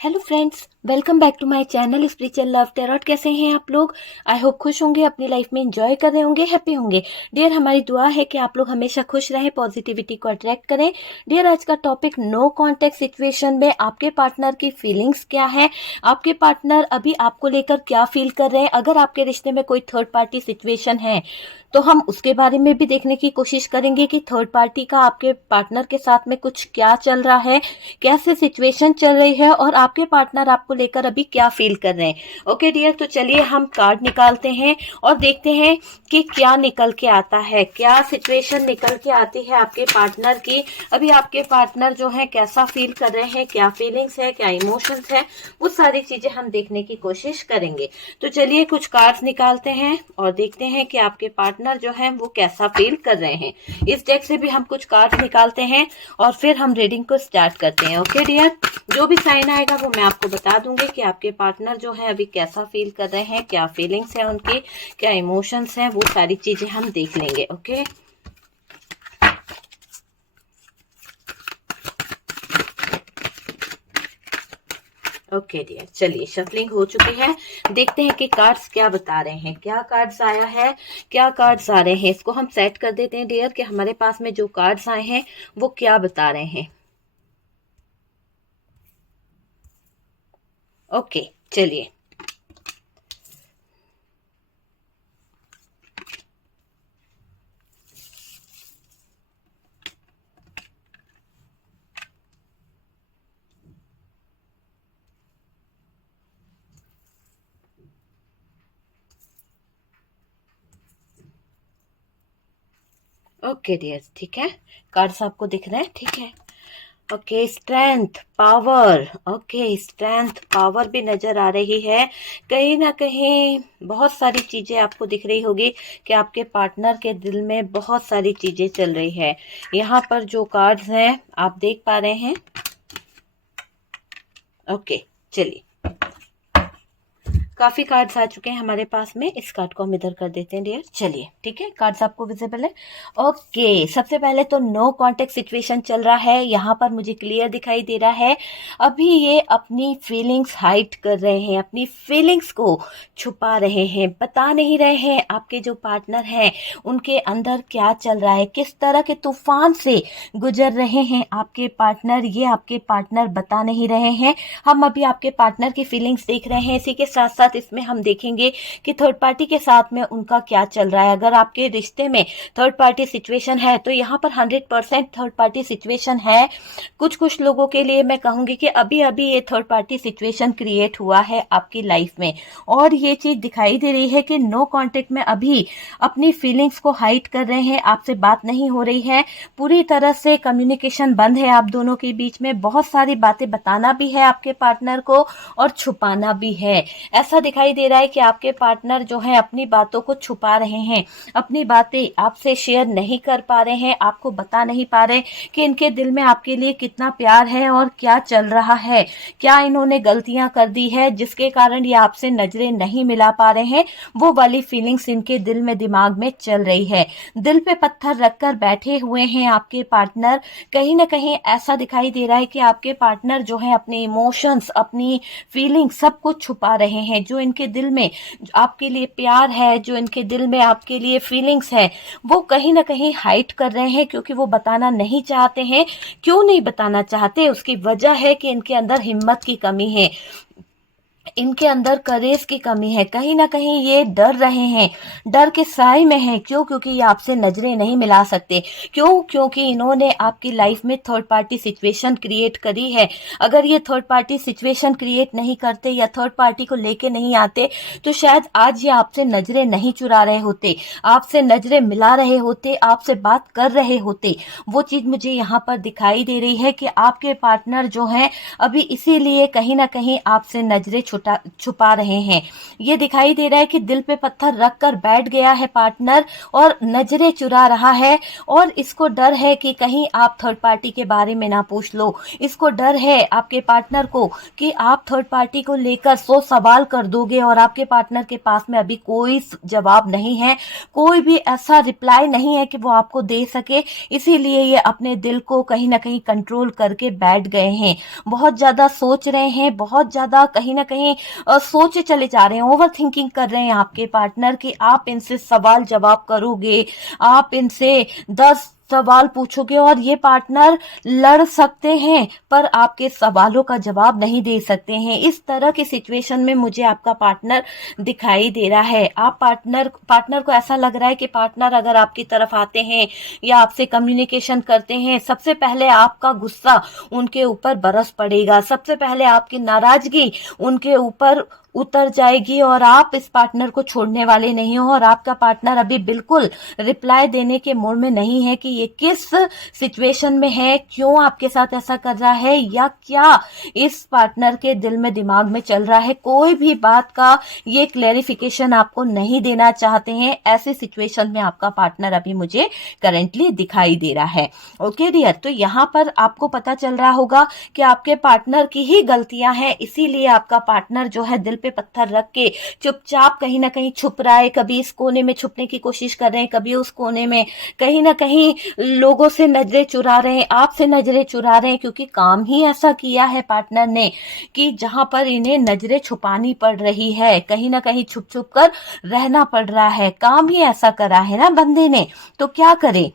Hello friends, welcome back to my channel spiritual love tarot. कैसे हैं आप लोग? आई होप खुश होंगे, अपनी लाइफ में एंजॉय कर रहे होंगे, हैप्पी होंगे। डियर, हमारी दुआ है कि आप लोग हमेशा खुश रहें, पॉजिटिविटी को अट्रैक्ट करें। डियर, आज का टॉपिक नो कॉन्टेक्ट सिचुएशन में आपके पार्टनर की फीलिंग्स क्या है, आपके पार्टनर अभी आपको लेकर क्या फील कर रहे हैं। अगर आपके रिश्ते में कोई थर्ड पार्टी सिचुएशन है तो हम उसके बारे में भी देखने की कोशिश करेंगे कि थर्ड पार्टी का आपके पार्टनर के साथ में कुछ क्या चल रहा है, कैसे सिचुएशन चल रही है और आपके पार्टनर आपको लेकर अभी क्या फील कर रहे हैं। ओके डियर, तो चलिए हम कार्ड निकालते हैं और देखते हैं कि क्या निकल के आता है, क्या सिचुएशन निकल के आती है आपके पार्टनर की। अभी आपके पार्टनर जो है कैसा फील कर रहे हैं, क्या फीलिंग्स है, क्या इमोशंस है, वो सारी चीजें हम देखने की कोशिश करेंगे। तो चलिए कुछ कार्ड्स निकालते हैं और देखते हैं कि आपके पार्टनर जो है वो कैसा फील कर रहे हैं। इस डेक से भी हम कुछ कार्ड्स निकालते हैं और फिर हम रीडिंग को स्टार्ट करते हैं। ओके डियर, जो भी साइन आएगा वो मैं आपको बता दूंगी कि आपके पार्टनर जो है अभी कैसा फील कर रहे हैं, क्या फीलिंग्स है उनकी, क्या इमोशंस हैं, वो सारी चीजें हम देख लेंगे। ओके ओके डियर, चलिए शफलिंग हो चुकी है। देखते हैं कि कार्ड्स क्या बता रहे हैं, क्या कार्ड्स आया है, क्या कार्ड्स आ रहे हैं। इसको हम सेट कर देते हैं डियर कि हमारे पास में जो कार्ड्स आए हैं वो क्या बता रहे हैं। ओके चलिए, ओके डियर, ठीक है। कार्ड्स आपको दिख रहे हैं, ठीक है। Okay, strength, power. Okay, strength, power भी नजर आ रही है। कहीं ना कहीं बहुत सारी चीजें आपको दिख रही होगी कि आपके पार्टनर के दिल में बहुत सारी चीजें चल रही है। यहाँ पर जो कार्ड्स हैं आप देख पा रहे हैं। ओके चलिए, काफी कार्ड्स आ चुके हैं हमारे पास में। इस कार्ड को हम इधर कर देते हैं डियर। चलिए ठीक है, कार्ड्स आपको विजिबल है। ओके, सबसे पहले तो नो कांटेक्ट सिचुएशन चल रहा है, यहाँ पर मुझे क्लियर दिखाई दे रहा है। अभी ये अपनी फीलिंग्स हाइड कर रहे हैं, अपनी फीलिंग्स को छुपा रहे हैं, बता नहीं रहे हैं। आपके जो पार्टनर हैं उनके अंदर क्या चल रहा है, किस तरह के तूफान से गुजर रहे हैं आपके पार्टनर, ये आपके पार्टनर बता नहीं रहे हैं। हम अभी आपके पार्टनर की फीलिंग्स देख रहे हैं, इसी के साथ साथ इसमें हम देखेंगे कि थर्ड पार्टी के साथ में उनका क्या चल रहा है। अगर आपके रिश्ते में थर्ड पार्टी सिचुएशन है तो यहाँ पर 100% थर्ड पार्टी सिचुएशन है। कुछ कुछ लोगों के लिए मैं कहूंगी कि अभी अभी ये थर्ड पार्टी सिचुएशन क्रिएट हुआ है आपकी लाइफ में, और ये चीज दिखाई दे रही है कि नो कांटेक्ट में अभी अपनी फीलिंग्स को हाइड कर रहे हैं, आपसे बात नहीं हो रही है, पूरी तरह से कम्युनिकेशन बंद है आप दोनों के बीच में। बहुत सारी बातें बताना भी है आपके पार्टनर को और छुपाना भी है। ऐसा दिखाई दे रहा है कि आपके पार्टनर जो है अपनी बातों को छुपा रहे हैं, अपनी बातें आपसे शेयर नहीं कर पा रहे हैं, आपको बता नहीं पा रहे कि इनके दिल में आपके लिए कितना प्यार है और क्या चल रहा है, क्या इन्होंने गलतियां कर दी है जिसके कारण ये आपसे नजरें नहीं मिला पा रहे हैं। वो वाली फीलिंग्स इनके दिल में, दिमाग में चल रही है। दिल पे पत्थर रखकर बैठे हुए हैं आपके पार्टनर। कहीं ना कहीं ऐसा दिखाई दे रहा है कि आपके पार्टनर जो है अपने इमोशंस, अपनी फीलिंग्स सब कुछ छुपा रहे हैं। जो इनके दिल में आपके लिए प्यार है, जो इनके दिल में आपके लिए फीलिंग्स है, वो कहीं ना कहीं हाइड कर रहे हैं, क्योंकि वो बताना नहीं चाहते हैं। क्यों नहीं बताना चाहते, उसकी वजह है कि इनके अंदर हिम्मत की कमी है, इनके अंदर करेज की कमी है। कहीं ना कहीं ये डर रहे हैं, डर के साए में हैं। क्यों? क्योंकि ये आपसे नजरें नहीं मिला सकते। क्यों? क्योंकि इन्होंने आपकी लाइफ में थर्ड पार्टी सिचुएशन क्रिएट करी है। अगर ये थर्ड पार्टी सिचुएशन क्रिएट नहीं करते या थर्ड पार्टी को लेके नहीं आते तो शायद आज ये आपसे नजरें नहीं चुरा रहे होते, आपसे नजरें मिला रहे होते, आपसे बात कर रहे होते। वो चीज मुझे यहाँ पर दिखाई दे रही है कि आपके पार्टनर जो है अभी इसीलिए कहीं ना कहीं आपसे नजरें छुपा रहे हैं। ये दिखाई दे रहा है कि दिल पे पत्थर रख कर बैठ गया है पार्टनर और नजरें चुरा रहा है, और इसको डर है कि कहीं आप थर्ड पार्टी के बारे में ना पूछ लो। इसको डर है आपके पार्टनर को कि आप थर्ड पार्टी को लेकर 100 सवाल कर दोगे और आपके पार्टनर के पास में अभी कोई जवाब नहीं है, कोई भी ऐसा रिप्लाई नहीं है कि वो आपको दे सके। इसीलिए ये अपने दिल को कहीं ना कहीं कंट्रोल करके बैठ गए हैं। बहुत ज्यादा सोच रहे हैं, बहुत ज्यादा कहीं ना कहीं सोचे चले जा रहे हैं, ओवर थिंकिंग कर रहे हैं आपके पार्टनर कि आप इनसे सवाल जवाब करोगे, आप इनसे 10 सवाल पूछोगे और ये पार्टनर लड़ सकते हैं पर आपके सवालों का जवाब नहीं दे सकते हैं। इस तरह की सिचुएशन में मुझे आपका पार्टनर दिखाई दे रहा है। आप पार्टनर को ऐसा लग रहा है कि पार्टनर अगर आपकी तरफ आते हैं या आपसे कम्युनिकेशन करते हैं, सबसे पहले आपका गुस्सा उनके ऊपर बरस पड़ेगा, सबसे पहले आपकी नाराजगी उनके ऊपर उतर जाएगी और आप इस पार्टनर को छोड़ने वाले नहीं हो। और आपका पार्टनर अभी बिल्कुल रिप्लाई देने के मूड में नहीं है कि ये किस सिचुएशन में है, क्यों आपके साथ ऐसा कर रहा है, या क्या इस पार्टनर के दिल में दिमाग में चल रहा है। कोई भी बात का ये क्लैरिफिकेशन आपको नहीं देना चाहते हैं। ऐसी सिचुएशन में आपका पार्टनर अभी मुझे करेंटली दिखाई दे रहा है। ओके डियर, तो यहाँ पर आपको पता चल रहा होगा कि आपके पार्टनर की ही गलतियां हैं, इसीलिए आपका पार्टनर जो है दिल पे पत्थर रख के चुपचाप कहीं ना कहीं छुप रहा है। कभी इस कोने में छुपने की कोशिश कर रहे हैं, कभी उस कोने में, कहीं ना कहीं लोगों से नजरें चुरा रहे हैं, आपसे नजरें चुरा रहे हैं, क्योंकि काम ही ऐसा किया है पार्टनर ने कि जहां पर इन्हें नजरें छुपानी पड़ रही है, कहीं ना कहीं छुप छुप कर रहना पड़ रहा है। काम ही ऐसा करा है ना बंदे ने, तो क्या करे।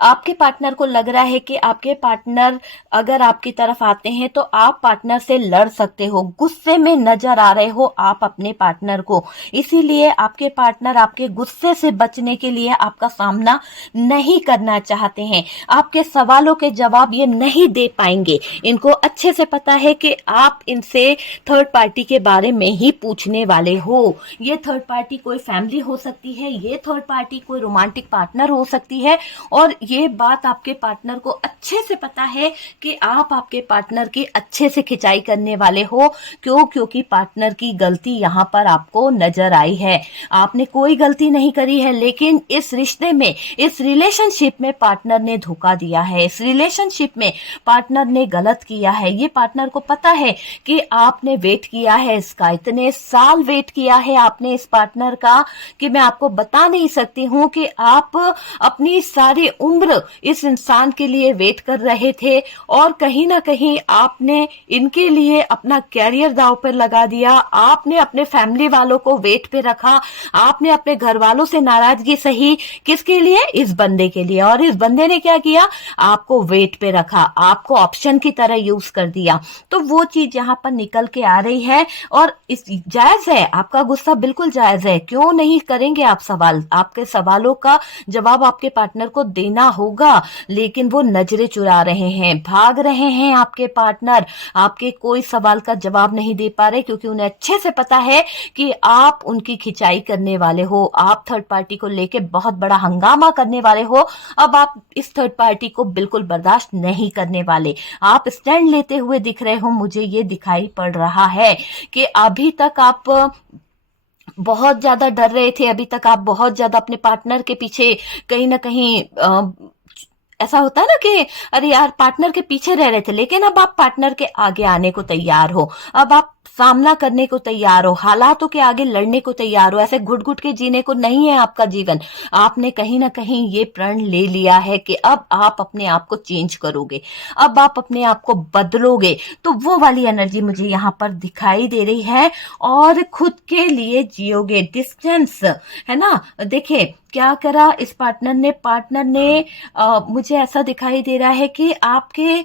आपके पार्टनर को लग रहा है कि आपके पार्टनर अगर आपकी तरफ आते हैं तो आप पार्टनर से लड़ सकते हो, गुस्से में नजर आ रहे हो आप अपने पार्टनर को। इसीलिए आपके पार्टनर आपके गुस्से से बचने के लिए आपका सामना नहीं करना चाहते हैं, आपके सवालों के जवाब ये नहीं दे पाएंगे। इनको अच्छे से पता है कि आप इनसे थर्ड पार्टी के बारे में ही पूछने वाले हो। ये थर्ड पार्टी कोई फैमिली हो सकती है, ये थर्ड पार्टी कोई रोमांटिक पार्टनर हो सकती है, और ये बात आपके पार्टनर को अच्छे से पता है कि आप आपके पार्टनर की अच्छे से खिंचाई करने वाले हो। क्योंकि पार्टनर की गलती यहाँ पर आपको नजर आई है। आपने कोई गलती नहीं करी है, लेकिन इस रिश्ते में, इस रिलेशनशिप में पार्टनर ने धोखा दिया है, इस रिलेशनशिप में पार्टनर ने गलत किया है। ये पार्टनर को पता है कि आपने वेट किया है इसका, इतने साल वेट किया है आपने इस पार्टनर का कि मैं आपको बता नहीं सकती हूँ कि आप अपनी सारी उम्र इस इंसान के लिए वेट कर रहे थे, और कहीं ना कहीं आपने इनके लिए अपना कैरियर दांव पर लगा दिया। आपने अपने फैमिली वालों को वेट पे रखा, आपने अपने घर वालों से नाराजगी सही, किसके लिए, इस बंदे के लिए। और इस बंदे ने क्या किया, आपको वेट पे रखा, आपको ऑप्शन की तरह यूज कर दिया। तो वो चीज यहाँ पर निकल के आ रही है, और इस जायज है, आपका गुस्सा बिल्कुल जायज है। क्यों नहीं करेंगे आप सवाल, आपके सवालों का जवाब आपके पार्टनर को देना होगा, लेकिन वो नजरें चुरा रहे हैं, भाग रहे हैं आपके पार्टनर, आपके कोई सवाल का जवाब नहीं दे पा रहे, क्योंकि उन्हें अच्छे से पता है कि आप उनकी खिंचाई करने वाले हो, आप थर्ड पार्टी को लेके बहुत बड़ा हंगामा करने वाले हो। अब आप इस थर्ड पार्टी को बिल्कुल बर्दाश्त नहीं करने वाले, आप स्टैंड लेते हुए दिख रहे हो। मुझे ये दिखाई पड़ रहा है कि अभी तक आप बहुत ज्यादा डर रहे थे, अभी तक आप बहुत ज्यादा अपने पार्टनर के पीछे कहीं ना कहीं ऐसा होता है ना कि अरे यार पार्टनर के पीछे रह रहे थे, लेकिन अब आप पार्टनर के आगे आने को तैयार हो, अब आप सामना करने को तैयार हो, हालातों के आगे लड़ने को तैयार हो। ऐसे घुट घुट के जीने को नहीं है आपका जीवन। आपने कहीं ना कहीं ये प्रण ले लिया है कि अब आप अपने आप को चेंज करोगे, अब आप अपने आप को बदलोगे। तो वो वाली एनर्जी मुझे यहाँ पर दिखाई दे रही है, और खुद के लिए जियोगे। डिस्टेंस है ना, देखिए क्या करा इस पार्टनर ने मुझे ऐसा दिखाई दे रहा है कि आपके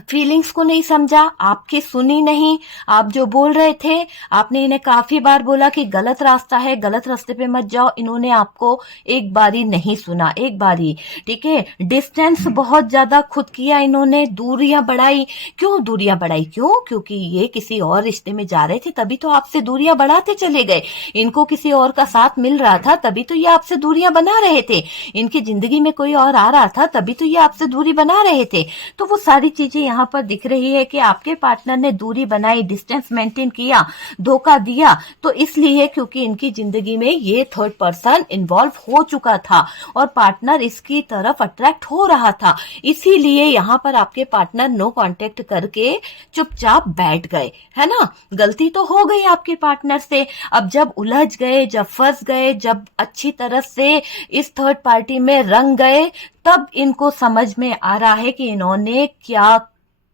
फीलिंग्स को नहीं समझा, आपकी सुनी नहीं। आप जो बोल रहे थे, आपने इन्हें काफी बार बोला कि गलत रास्ता है, गलत रास्ते पे मत जाओ, इन्होंने आपको एक बारी नहीं सुना, एक बारी, ठीक है। डिस्टेंस बहुत ज्यादा खुद किया इन्होंने, दूरियां बढ़ाई। क्यों दूरियां बढ़ाई, क्योंकि ये किसी और रिश्ते में जा रहे थे, तभी तो आपसे दूरियां बढ़ाते चले गए। इनको किसी और का साथ मिल रहा था, तभी तो ये आपसे दूरियां बना रहे थे। इनकी जिंदगी में कोई और आ रहा था, तभी तो ये आपसे दूरी बना रहे थे। तो वो सारी चीजें यहाँ पर दिख रही है कि आपके पार्टनर ने दूरी बनाई, डिस्टेंस मेंटेन किया, धोखा दिया, तो इसलिए क्योंकि इनकी जिंदगी में ये थर्ड पर्सन इन्वॉल्व हो चुका था और पार्टनर इसकी तरफ अट्रैक्ट हो रहा था। इसीलिए यहाँ पर आपके पार्टनर नो कांटेक्ट करके चुपचाप बैठ गए, है ना। गलती तो हो गई आपके पार्टनर से। अब जब उलझ गए, जब फंस गए, जब अच्छी तरह से इस थर्ड पार्टी में रंग गए, तब इनको समझ में आ रहा है कि इन्होंने क्या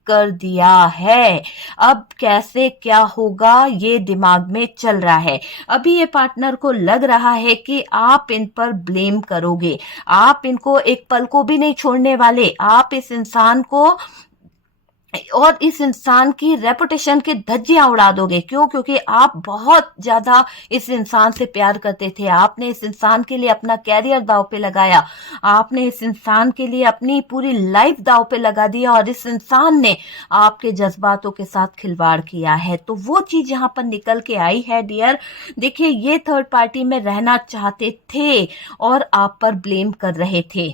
कर दिया है। अब कैसे क्या होगा ये दिमाग में चल रहा है। अभी ये पार्टनर को लग रहा है कि आप इन पर ब्लेम करोगे, आप इनको एक पल को भी नहीं छोड़ने वाले, आप इस इंसान को और इस इंसान की रेपुटेशन की धज्जियां उड़ा दोगे। क्यों? क्योंकि आप बहुत ज्यादा इस इंसान से प्यार करते थे, आपने इस इंसान के लिए अपना कैरियर दांव पे लगाया, आपने इस इंसान के लिए अपनी पूरी लाइफ दांव पे लगा दिया और इस इंसान ने आपके जज्बातों के साथ खिलवाड़ किया है। तो वो चीज यहाँ पर निकल के आई है डियर। देखिए, ये थर्ड पार्टी में रहना चाहते थे और आप पर ब्लेम कर रहे थे।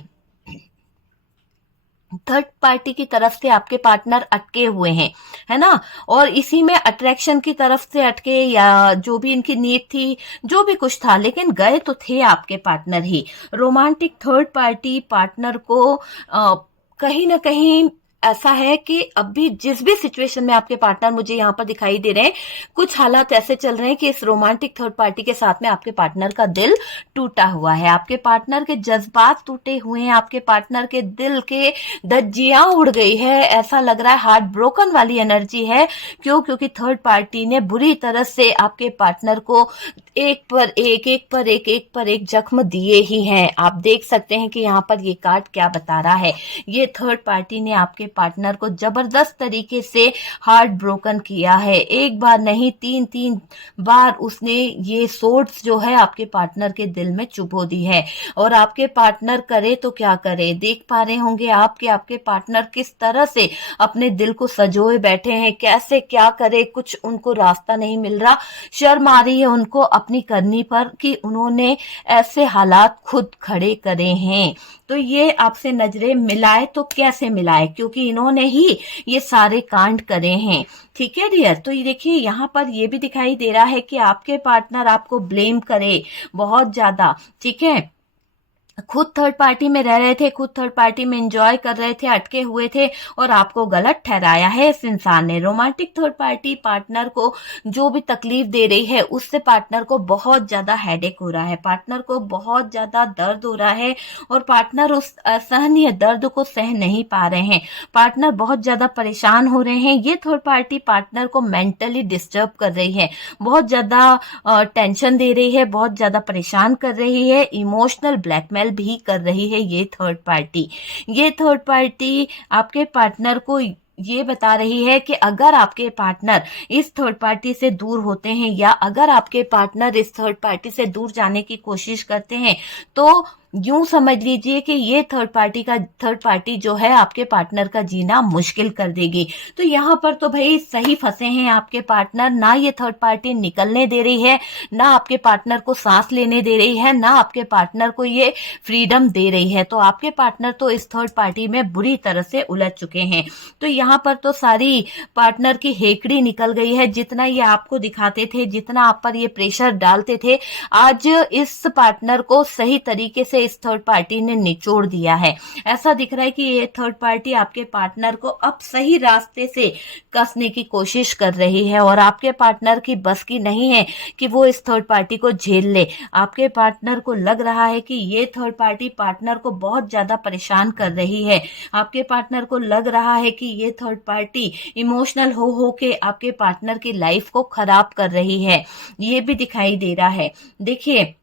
थर्ड पार्टी की तरफ से आपके पार्टनर अटके हुए हैं, है ना, और इसी में अट्रैक्शन की तरफ से अटके या जो भी इनकी नीड थी, जो भी कुछ था, लेकिन गए तो थे आपके पार्टनर ही। रोमांटिक थर्ड पार्टी पार्टनर को कहीं ना कहीं ऐसा है कि अभी जिस भी सिचुएशन में आपके पार्टनर मुझे यहाँ पर दिखाई दे रहे हैं, कुछ हालात ऐसे चल रहे हैं कि इस रोमांटिक थर्ड पार्टी के साथ में आपके पार्टनर का दिल टूटा हुआ है, आपके पार्टनर के जज्बात टूटे हुए हैं, आपके पार्टनर के दिल के धज्जियां उड़ गई है। ऐसा लग रहा है हार्ट ब्रोकन वाली एनर्जी है। क्यों? क्योंकि थर्ड पार्टी ने बुरी तरह से आपके पार्टनर को एक पर एक जख्म दिए ही हैं। आप देख सकते हैं कि यहाँ पर ये कार्ड क्या बता रहा है। ये थर्ड पार्टी ने आपके पार्टनर को जबरदस्त तरीके से हार्ट ब्रोकन किया है। एक बार नहीं, तीन बार उसने ये सोर्ड्स जो है आपके पार्टनर के दिल में चुभो दी है। और आपके पार्टनर करे तो क्या करे, देख पा रहे होंगे आपके पार्टनर किस तरह से अपने दिल को सजोए बैठे हैं, कैसे क्या करे, कुछ उनको रास्ता नहीं मिल रहा। शर्म आ रही है उनको अपनी करनी पर कि उन्होंने ऐसे हालात खुद खड़े करे हैं। तो ये आपसे नजरें मिलाए तो कैसे मिलाए, क्योंकि इन्होंने ही ये सारे कांड करे हैं। ठीक है डियर। तो ये देखिए, यहाँ पर ये भी दिखाई दे रहा है कि आपके पार्टनर आपको ब्लेम करे बहुत ज्यादा। ठीक है, खुद थर्ड पार्टी में रह रहे थे, खुद थर्ड पार्टी में एंजॉय कर रहे थे, अटके हुए थे, और आपको गलत ठहराया है इस इंसान ने। रोमांटिक थर्ड पार्टी पार्टनर को जो भी तकलीफ दे रही है, उससे पार्टनर को बहुत ज्यादा हेडेक हो रहा है, पार्टनर को बहुत ज्यादा दर्द हो रहा है, और पार्टनर उस असहनीय दर्द को सह नहीं पा रहे हैं। पार्टनर बहुत ज्यादा परेशान हो रहे हैं। ये थर्ड पार्टी पार्टनर को मेंटली डिस्टर्ब कर रही है, बहुत ज्यादा टेंशन दे रही है, बहुत ज्यादा परेशान कर रही है, इमोशनल ब्लैकमेल भी कर रही है ये थर्ड पार्टी। ये थर्ड पार्टी आपके पार्टनर को ये बता रही है कि अगर आपके पार्टनर इस थर्ड पार्टी से दूर होते हैं, या अगर आपके पार्टनर इस थर्ड पार्टी से दूर जाने की कोशिश करते हैं, तो यूं समझ लीजिए कि ये थर्ड पार्टी जो है आपके पार्टनर का जीना मुश्किल कर देगी। तो यहाँ पर तो भाई सही फंसे हैं आपके पार्टनर। ना ये थर्ड पार्टी निकलने दे रही है, ना आपके पार्टनर को सांस लेने दे रही है, ना आपके पार्टनर को ये फ्रीडम दे रही है। तो आपके पार्टनर तो इस थर्ड पार्टी में बुरी तरह से उलझ चुके हैं। तो यहाँ पर तो सारी पार्टनर की हेकड़ी निकल गई है। जितना ये आपको दिखाते थे, जितना आप पर ये प्रेशर डालते थे, आज इस पार्टनर को सही तरीके से इस थर्ड पार्टी ने निचोड़ दिया है। ऐसा दिख रहा है कि ये थर्ड पार्टी आपके पार्टनर को अब सही रास्ते से कसने की कोशिश कर रही है, और आपके पार्टनर की बस की नहीं है कि वो इस थर्ड पार्टी को झेल ले। आपके पार्टनर को लग रहा है कि ये थर्ड पार्टी पार्टनर को बहुत ज्यादा परेशान कर रही है। आपके पार्टनर को लग रहा है कि ये थर्ड पार्टी इमोशनल हो के आपके पार्टनर की लाइफ को खराब कर रही है। ये भी दिखाई दे रहा है। देखिए,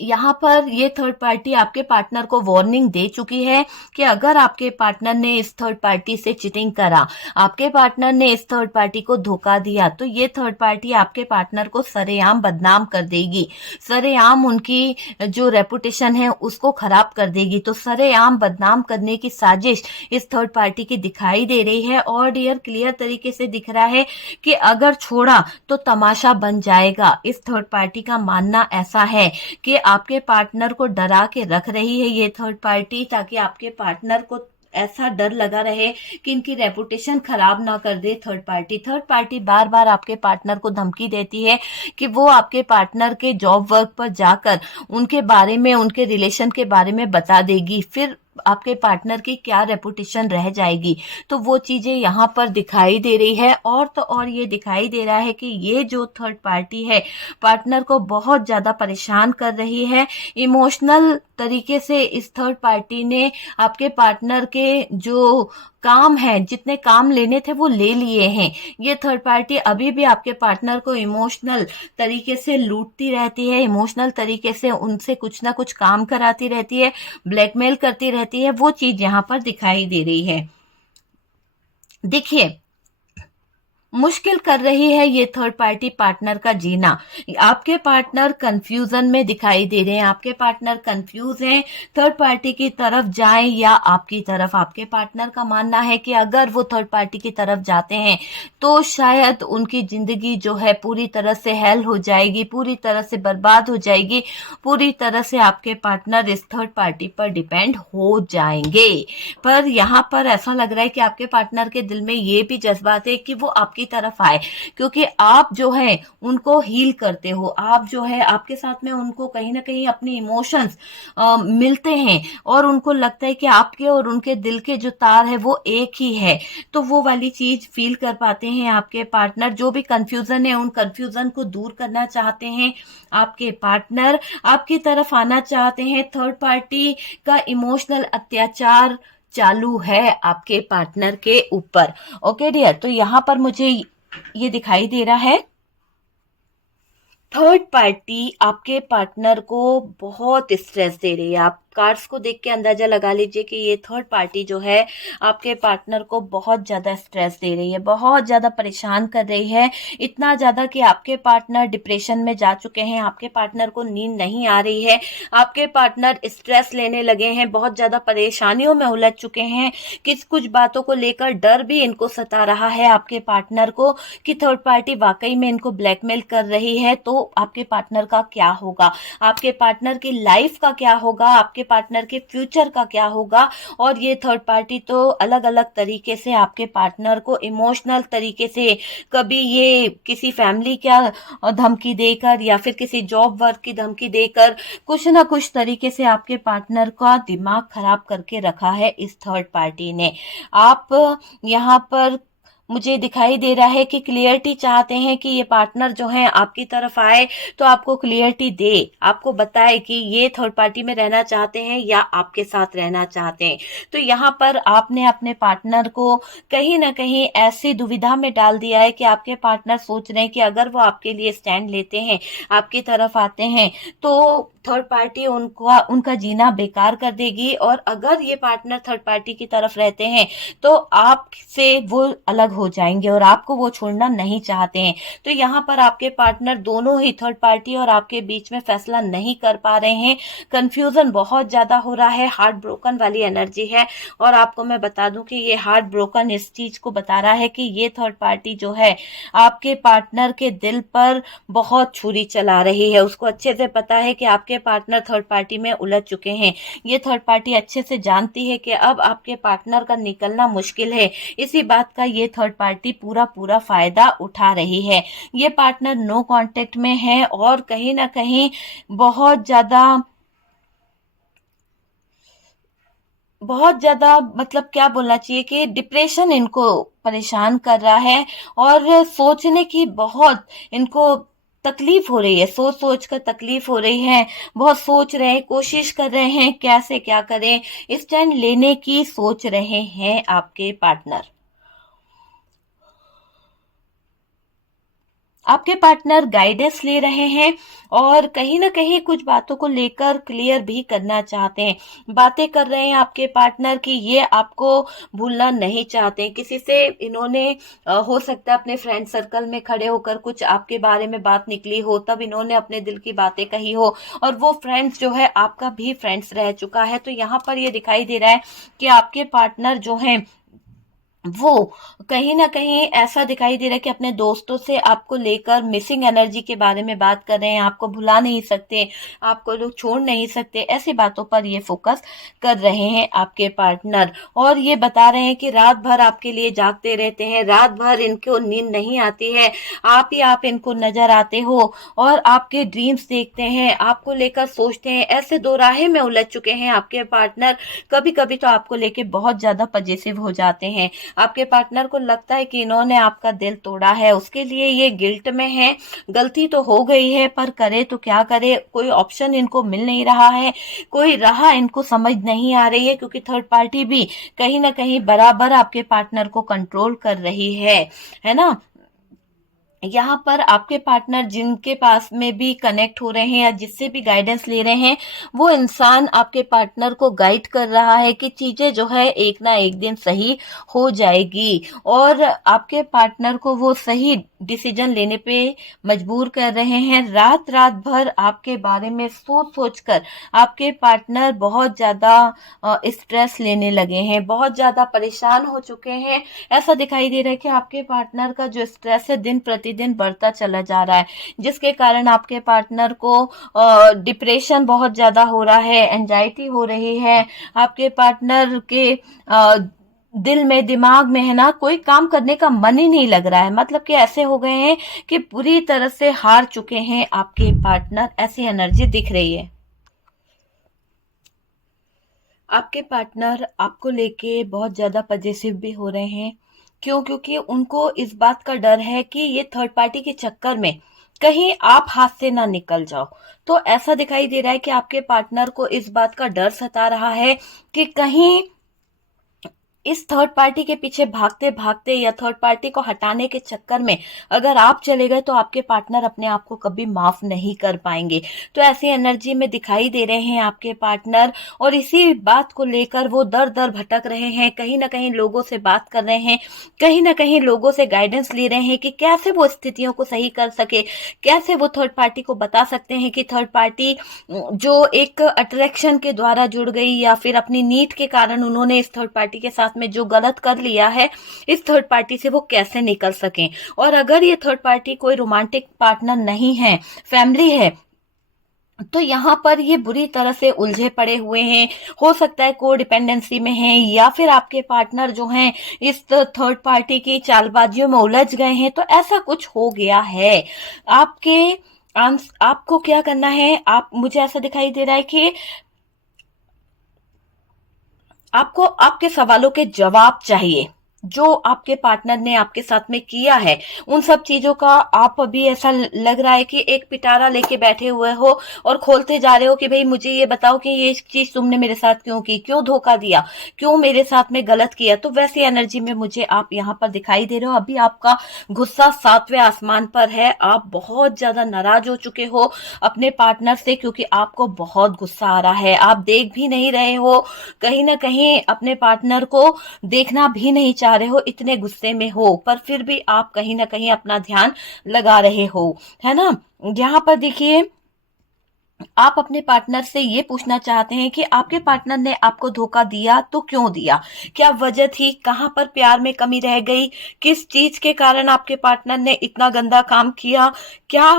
यहाँ पर ये थर्ड पार्टी आपके पार्टनर को वार्निंग दे चुकी है कि अगर आपके पार्टनर ने इस थर्ड पार्टी से चीटिंग करा, आपके पार्टनर ने इस थर्ड पार्टी को धोखा दिया, तो ये थर्ड पार्टी आपके पार्टनर को सरेआम बदनाम कर देगी, सरेआम उनकी जो रेपुटेशन है उसको खराब कर देगी। तो सरेआम बदनाम करने की साजिश इस थर्ड पार्टी की दिखाई दे रही है। और डियर, क्लियर तरीके से दिख रहा है कि अगर छोड़ा तो तमाशा बन जाएगा। इस थर्ड पार्टी का मानना ऐसा है कि आपके पार्टनर को डरा के रख रही है ये थर्ड पार्टी, ताकि आपके पार्टनर को ऐसा डर लगा रहे कि इनकी रेपुटेशन खराब ना कर दे थर्ड पार्टी बार बार आपके पार्टनर को धमकी देती है कि वो आपके पार्टनर के जॉब वर्क पर जाकर उनके बारे में, उनके रिलेशन के बारे में बता देगी, फिर आपके पार्टनर की क्या रेपुटेशन रह जाएगी। तो वो चीजें यहाँ पर दिखाई दे रही है। और तो और ये दिखाई दे रहा है कि ये जो थर्ड पार्टी है पार्टनर को बहुत ज्यादा परेशान कर रही है। इमोशनल तरीके से इस थर्ड पार्टी ने आपके पार्टनर के जो काम है, जितने काम लेने थे वो ले लिए हैं। ये थर्ड पार्टी अभी भी आपके पार्टनर को इमोशनल तरीके से लूटती रहती है, इमोशनल तरीके से उनसे कुछ ना कुछ काम कराती रहती है, ब्लैकमेल करती रहती है। वो चीज यहाँ पर दिखाई दे रही है। देखिए, मुश्किल कर रही है ये थर्ड पार्टी पार्टनर का जीना। आपके पार्टनर कंफ्यूजन में दिखाई दे रहे हैं, आपके पार्टनर कंफ्यूज हैं, थर्ड पार्टी की तरफ जाएं या आपकी तरफ। आपके पार्टनर का मानना है कि अगर वो थर्ड पार्टी की तरफ जाते हैं तो शायद उनकी जिंदगी जो है पूरी तरह से हेल हो जाएगी, पूरी तरह से बर्बाद हो जाएगी, पूरी तरह से आपके पार्टनर इस थर्ड पार्टी पर डिपेंड हो जाएंगे। पर यहाँ पर ऐसा लग रहा है कि आपके पार्टनर के दिल में ये भी जज्बात है कि वो आपकी तरफ आए, क्योंकि आप जो है उनको हील करते हो, आप जो है आपके साथ में उनको कहीं ना कहीं अपने इमोशंस मिलते हैं और उनको लगता है कि आपके और उनके दिल के जो तार है वो एक ही है। तो वो वाली चीज फील कर पाते हैं आपके पार्टनर। जो भी कंफ्यूजन है उन कंफ्यूजन को दूर करना चाहते हैं आपके पार्टनर, आपकी तरफ आना चाहते हैं। थर्ड पार्टी का इमोशनल अत्याचार चालू है आपके पार्टनर के ऊपर। ओके डियर, तो यहाँ पर मुझे ये दिखाई दे रहा है थर्ड पार्टी आपके पार्टनर को बहुत स्ट्रेस दे रही है। आप कार्ड्स को देख के अंदाजा लगा लीजिए कि ये थर्ड पार्टी जो है आपके पार्टनर को बहुत ज्यादा स्ट्रेस दे रही है, बहुत ज्यादा परेशान कर रही है। इतना ज्यादा कि आपके पार्टनर डिप्रेशन में जा चुके हैं, आपके पार्टनर को नींद नहीं आ रही है, आपके पार्टनर स्ट्रेस लेने लगे हैं, बहुत ज्यादा परेशानियों में उलझ चुके हैं। कुछ बातों को लेकर डर भी इनको सता रहा है आपके पार्टनर को कि थर्ड पार्टी वाकई में इनको ब्लैकमेल कर रही है। तो आपके पार्टनर का क्या होगा, आपके पार्टनर की लाइफ का क्या होगा, आपके पार्टनर के फ्यूचर का क्या होगा। और ये थर्ड पार्टी तो अलग अलग तरीके से आपके पार्टनर को इमोशनल तरीके से, कभी ये किसी फैमिली क्या धमकी देकर या फिर किसी जॉब वर्क की धमकी देकर, कुछ ना कुछ तरीके से आपके पार्टनर का दिमाग खराब करके रखा है इस थर्ड पार्टी ने। आप यहाँ पर मुझे दिखाई दे रहा है कि क्लियरिटी चाहते हैं कि ये पार्टनर जो है आपकी तरफ आए तो आपको क्लियरिटी दे, आपको बताए कि ये थर्ड पार्टी में रहना चाहते हैं या आपके साथ रहना चाहते हैं। तो यहाँ पर आपने अपने पार्टनर को कहीं ना कहीं ऐसी दुविधा में डाल दिया है कि आपके पार्टनर सोच रहे हैं कि अगर वो आपके लिए स्टैंड लेते हैं, आपकी तरफ आते हैं, तो थर्ड पार्टी उनका जीना बेकार कर देगी। और अगर ये पार्टनर थर्ड पार्टी की तरफ रहते हैं तो आपसे वो अलग हो जाएंगे और आपको वो छोड़ना नहीं चाहते हैं। तो यहाँ पर आपके पार्टनर दोनों ही थर्ड पार्टी और आपके बीच में फैसला नहीं कर पा रहे हैं। कंफ्यूजन बहुत ज्यादा हो रहा है, हार्ट ब्रोकन वाली एनर्जी है। और आपको मैं बता दूं कि ये हार्ट ब्रोकन इस चीज को बता रहा है कि ये थर्ड पार्टी जो है आपके पार्टनर के दिल पर बहुत छुरी चला रही है। उसको अच्छे से पता है कि आपके पार्टनर थर्ड पार्टी में उलझ चुके हैं। ये थर्ड पार्टी अच्छे से जानती है कि अब आपके पार्टनर का निकलना मुश्किल है। इसी बात का ये थर्ड पार्टी पूरा फायदा उठा रही है। ये पार्टनर नो कांटेक्ट में है और कहीं ना कहीं बहुत ज्यादा मतलब क्या बोलना चाहिए कि डिप्रेशन इनको परेशान कर रहा है और सोचने की बहुत इनको तकलीफ हो रही है, सोच सोच कर तकलीफ हो रही है। बहुत सोच रहे हैं, कोशिश कर रहे हैं कैसे क्या करें, स्टैंड लेने की सोच रहे हैं आपके पार्टनर। आपके पार्टनर गाइडेंस ले रहे हैं और कहीं ना कहीं कुछ बातों को लेकर क्लियर भी करना चाहते हैं। बातें कर रहे हैं आपके पार्टनर की ये आपको भूलना नहीं चाहते। किसी से इन्होंने हो सकता है अपने फ्रेंड सर्कल में खड़े होकर कुछ आपके बारे में बात निकली हो, तब इन्होंने अपने दिल की बातें कही हो और वो फ्रेंड्स जो है आपका भी फ्रेंड्स रह चुका है। तो यहाँ पर ये दिखाई दे रहा है कि आपके पार्टनर जो है वो कहीं ना कहीं ऐसा दिखाई दे रहा है कि अपने दोस्तों से आपको लेकर मिसिंग एनर्जी के बारे में बात कर रहे हैं, आपको भुला नहीं सकते, आपको लोग छोड़ नहीं सकते, ऐसी बातों पर ये फोकस कर रहे हैं आपके पार्टनर। और ये बता रहे हैं कि रात भर आपके लिए जागते रहते हैं, रात भर इनको नींद नहीं आती है, आप ही आप इनको नजर आते हो और आपके ड्रीम्स देखते हैं, आपको लेकर सोचते हैं। ऐसे दो राहे में उलझ चुके हैं आपके पार्टनर। कभी कभी तो आपको लेके बहुत ज्यादा पजेसिव हो जाते हैं। आपके पार्टनर को लगता है कि इन्होंने आपका दिल तोड़ा है, उसके लिए ये गिल्ट में है। गलती तो हो गई है पर करे तो क्या करे, कोई ऑप्शन इनको मिल नहीं रहा है, कोई राह इनको समझ नहीं आ रही है, क्योंकि थर्ड पार्टी भी कहीं ना कहीं बराबर आपके पार्टनर को कंट्रोल कर रही है ना। यहाँ पर आपके पार्टनर जिनके पास में भी कनेक्ट हो रहे हैं या जिससे भी गाइडेंस ले रहे हैं, वो इंसान आपके पार्टनर को गाइड कर रहा है कि चीजें जो है एक ना एक दिन सही हो जाएगी, और आपके पार्टनर को वो सही डिसीजन लेने पे मजबूर कर रहे हैं। रात रात भर आपके बारे में सोच सोच कर आपके पार्टनर बहुत ज्यादा स्ट्रेस लेने लगे हैं, बहुत ज्यादा परेशान हो चुके हैं। ऐसा दिखाई दे रहा है कि आपके पार्टनर का जो स्ट्रेस है दिन प्रतिदिन बढ़ता चला जा रहा है, जिसके कारण आपके पार्टनर को डिप्रेशन बहुत ज्यादा हो रहा है, एंजाइटी हो रही है। आपके पार्टनर के दिल में, दिमाग में, है ना, कोई काम करने का मन ही नहीं लग रहा है। मतलब कि ऐसे हो गए हैं कि पूरी तरह से हार चुके हैं आपके पार्टनर, ऐसी एनर्जी दिख रही है। आपके पार्टनर आपको लेके बहुत ज्यादा पजेसिव भी हो रहे हैं। क्यों? क्योंकि उनको इस बात का डर है कि ये थर्ड पार्टी के चक्कर में कहीं आप हाथ से ना निकल जाओ। तो ऐसा दिखाई दे रहा है कि आपके पार्टनर को इस बात का डर सता रहा है कि कहीं इस थर्ड पार्टी के पीछे भागते भागते या थर्ड पार्टी को हटाने के चक्कर में अगर आप चले गए तो आपके पार्टनर अपने आप को कभी माफ नहीं कर पाएंगे। तो ऐसी एनर्जी में दिखाई दे रहे हैं आपके पार्टनर, और इसी बात को लेकर वो दर दर भटक रहे हैं। कहीं ना कहीं लोगों से बात कर रहे हैं, कहीं ना कहीं लोगों से गाइडेंस ले रहे हैं कि कैसे वो स्थितियों को सही कर सके, कैसे वो थर्ड पार्टी को बता सकते हैं कि थर्ड पार्टी जो एक अट्रैक्शन के द्वारा जुड़ गई या फिर अपनी नीड के कारण उन्होंने इस थर्ड पार्टी के साथ में जो गलत कर लिया है, इस थर्ड पार्टी से वो कैसे निकल सकें। और अगर ये थर्ड पार्टी कोई रोमांटिक पार्टनर नहीं है, फैमिली है, तो यहाँ पर ये बुरी तरह से उलझे पड़े हुए हैं। हो सकता है को डिपेंडेंसी में हैं, या फिर आपके पार्टनर जो हैं इस थर्ड पार्टी की चालबाजियों में उलझ गए हैं। तो ऐसा कुछ हो गया है। आपके आपको क्या करना है, आप, मुझे ऐसा दिखाई दे रहा है कि आपको आपके सवालों के जवाब चाहिए। जो आपके पार्टनर ने आपके साथ में किया है उन सब चीजों का आप अभी ऐसा लग रहा है कि एक पिटारा लेके बैठे हुए हो और खोलते जा रहे हो कि भाई मुझे ये बताओ कि ये चीज तुमने मेरे साथ क्यों की, क्यों धोखा दिया, क्यों मेरे साथ में गलत किया। तो वैसी एनर्जी में मुझे आप यहाँ पर दिखाई दे रहे हो। अभी आपका गुस्सा सातवें आसमान पर है, आप बहुत ज्यादा नाराज हो चुके हो अपने पार्टनर से, क्योंकि आपको बहुत गुस्सा आ रहा है। आप देख भी नहीं रहे हो, कहीं ना कहीं अपने पार्टनर को देखना भी नहीं चाह रहे हो, इतने गुस्से में हो, पर फिर भी आप कहीं ना कहीं अपना ध्यान लगा रहे हो, है ना। यहाँ पर देखिए, आप अपने पार्टनर से ये पूछना चाहते हैं कि आपके पार्टनर ने आपको धोखा दिया तो क्यों दिया, क्या वजह थी, कहां पर प्यार में कमी रह गई, किस चीज के कारण आपके पार्टनर ने इतना गंदा काम किया, क्या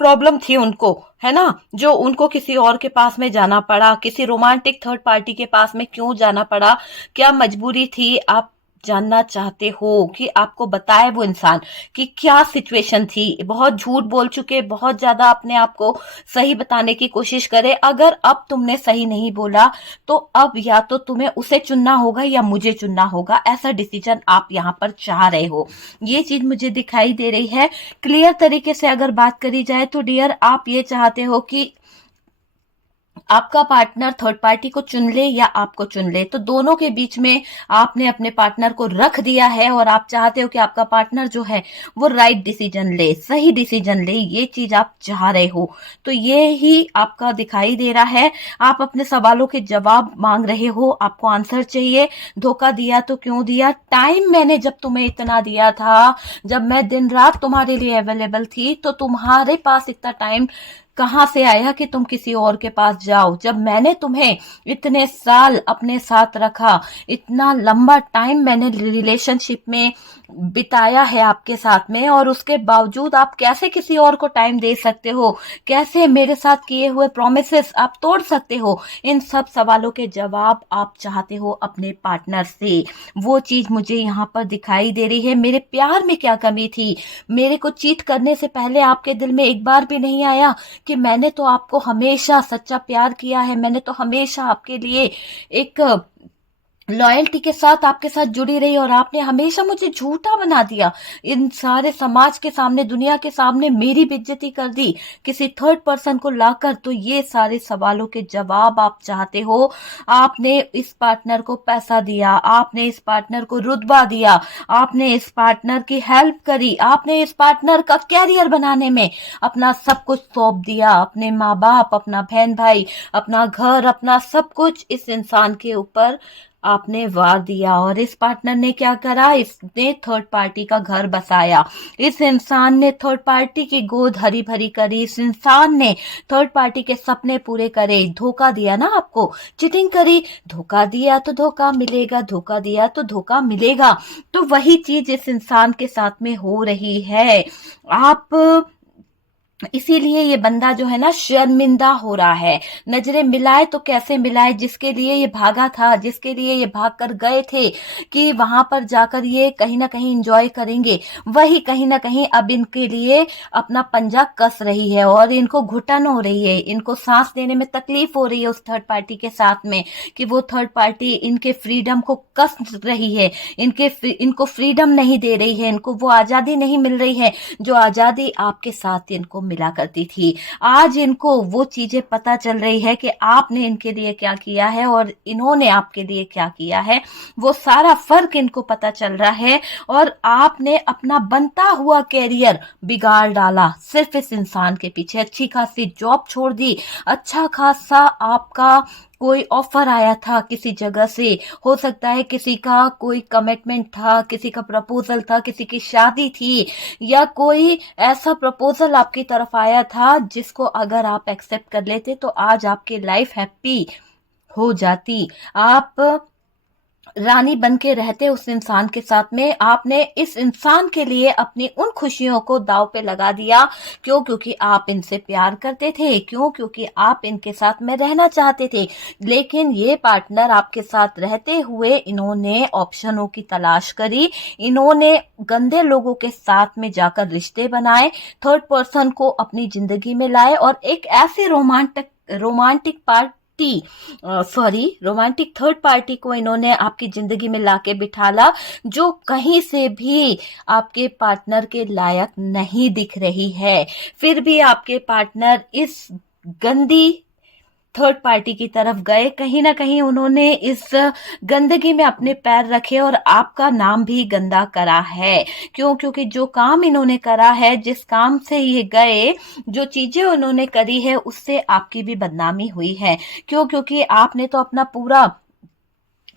प्रॉब्लम थी उनको, है ना, जो उनको किसी और के पास में जाना पड़ा, किसी रोमांटिक थर्ड पार्टी के पास में क्यों जाना पड़ा, क्या मजबूरी थी। आप जानना चाहते हो कि आपको बताए वो इंसान कि क्या सिचुएशन थी। बहुत झूठ बोल चुके, बहुत ज्यादा अपने आप को सही बताने की कोशिश करे। अगर अब तुमने सही नहीं बोला तो अब या तो तुम्हें उसे चुनना होगा या मुझे चुनना होगा, ऐसा डिसीजन आप यहाँ पर चाह रहे हो। ये चीज मुझे दिखाई दे रही है। क्लियर तरीके से अगर बात करी जाए तो डियर, आप ये चाहते हो कि आपका पार्टनर थर्ड पार्टी को चुन ले या आपको चुन ले, तो दोनों के बीच में आपने अपने पार्टनर को रख दिया है और आप चाहते हो कि आपका पार्टनर जो है वो राइट डिसीजन ले, सही डिसीजन ले, ये चीज आप चाह रहे हो। तो ये ही आपका दिखाई दे रहा है। आप अपने सवालों के जवाब मांग रहे हो, आपको आंसर चाहिए। धोखा दिया तो क्यों दिया, टाइम मैंने जब तुम्हें इतना दिया था, जब मैं दिन रात तुम्हारे लिए अवेलेबल थी, तो तुम्हारे पास इतना टाइम कहाँ से आया कि तुम किसी और के पास जाओ? जब मैंने तुम्हें इतने साल अपने साथ रखा, इतना लंबा टाइम मैंने रिलेशनशिप में बिताया है आपके साथ में, और उसके बावजूद आप कैसे किसी और को टाइम दे सकते हो? कैसे मेरे साथ किए हुए प्रॉमिसेस आप तोड़ सकते हो? इन सब सवालों के जवाब आप चाहते हो अपने पार्टनर से। वो चीज मुझे यहाँ पर दिखाई दे रही है। मेरे प्यार में क्या कमी थी? मेरे को चीट करने से पहले आपके दिल में एक बार भी नहीं आया कि मैंने तो आपको हमेशा सच्चा प्यार किया है, मैंने तो हमेशा आपके लिए एक लॉयल्टी के साथ आपके साथ जुड़ी रही, और आपने हमेशा मुझे झूठा बना दिया। इन सारे समाज के सामने, दुनिया के सामने मेरी बेइज्जती कर दी किसी थर्ड पर्सन को लाकर। तो ये सारे सवालों के जवाब आप चाहते हो। आपने इस पार्टनर को पैसा दिया, आपने इस पार्टनर को रुतबा दिया, आपने इस पार्टनर की हेल्प करी, आपने इस पार्टनर का कैरियर बनाने में अपना सब कुछ सौंप दिया, अपने माँ बाप, अपना बहन भाई, अपना घर, अपना सब कुछ इस इंसान के ऊपर आपने वार दिया। और इस पार्टनर ने क्या करा? इसने थर्ड पार्टी का घर बसाया। इस इंसान ने थर्ड पार्टी की गोद हरी भरी करी। इस इंसान ने थर्ड पार्टी के सपने पूरे करे। धोखा दिया ना आपको, चीटिंग करी। धोखा दिया तो धोखा मिलेगा, धोखा दिया तो धोखा मिलेगा। तो वही चीज इस इंसान के साथ में हो रही है। आप इसीलिए ये बंदा जो है ना शर्मिंदा हो रहा है। नजरें मिलाए तो कैसे मिलाए? जिसके लिए ये भागा था, जिसके लिए ये भाग कर गए थे कि वहां पर जाकर ये कहीं ना कहीं एंजॉय करेंगे, वही कहीं ना कहीं अब इनके लिए अपना पंजा कस रही है, और इनको घुटन हो रही है, इनको सांस लेने में तकलीफ हो रही है उस थर्ड पार्टी के साथ में, कि वो थर्ड पार्टी इनके फ्रीडम को कस रही है, इनको फ्रीडम नहीं दे रही है, इनको वो आजादी नहीं मिल रही है जो आजादी आपके साथ इनको मिला करती थी। आज इनको वो चीजें पता चल रही है कि आपने इनके लिए क्या किया है और इन्होंने आपके लिए क्या किया है। वो सारा फर्क इनको पता चल रहा है, और आपने अपना बनता हुआ कैरियर बिगाड़ डाला सिर्फ इस इंसान के पीछे। अच्छी खासी जॉब छोड़ दी, अच्छा खासा आपका कोई ऑफर आया था किसी जगह से, हो सकता है किसी का कोई कमिटमेंट था, किसी का प्रपोजल था, किसी की शादी थी, या कोई ऐसा प्रपोजल आपकी तरफ आया था जिसको अगर आप एक्सेप्ट कर लेते तो आज आपकी लाइफ हैप्पी हो जाती। आप रानी बन के रहते उस इंसान के साथ में। आपने इस इंसान के लिए अपनी उन खुशियों को दांव पे लगा दिया। क्यों? क्योंकि आप इनसे प्यार करते थे। क्यों? क्योंकि आप इनके साथ में रहना चाहते थे। लेकिन ये पार्टनर आपके साथ रहते हुए इन्होंने ऑप्शनों की तलाश करी, इन्होंने गंदे लोगों के साथ में जाकर रिश्ते बनाए, थर्ड पर्सन को अपनी जिंदगी में लाए, और एक ऐसे रोमांटिक थर्ड पार्टी को इन्होंने आपकी जिंदगी में लाके बिठाला, जो कहीं से भी आपके पार्टनर के लायक नहीं दिख रही है। फिर भी आपके पार्टनर इस गंदी थर्ड पार्टी की तरफ गए। कहीं ना कहीं उन्होंने इस गंदगी में अपने पैर रखे और आपका नाम भी गंदा करा है। क्यों? क्योंकि जो काम इन्होंने करा है, जिस काम से ये गए, जो चीजें उन्होंने करी है, उससे आपकी भी बदनामी हुई है। क्यों? क्योंकि आपने तो अपना पूरा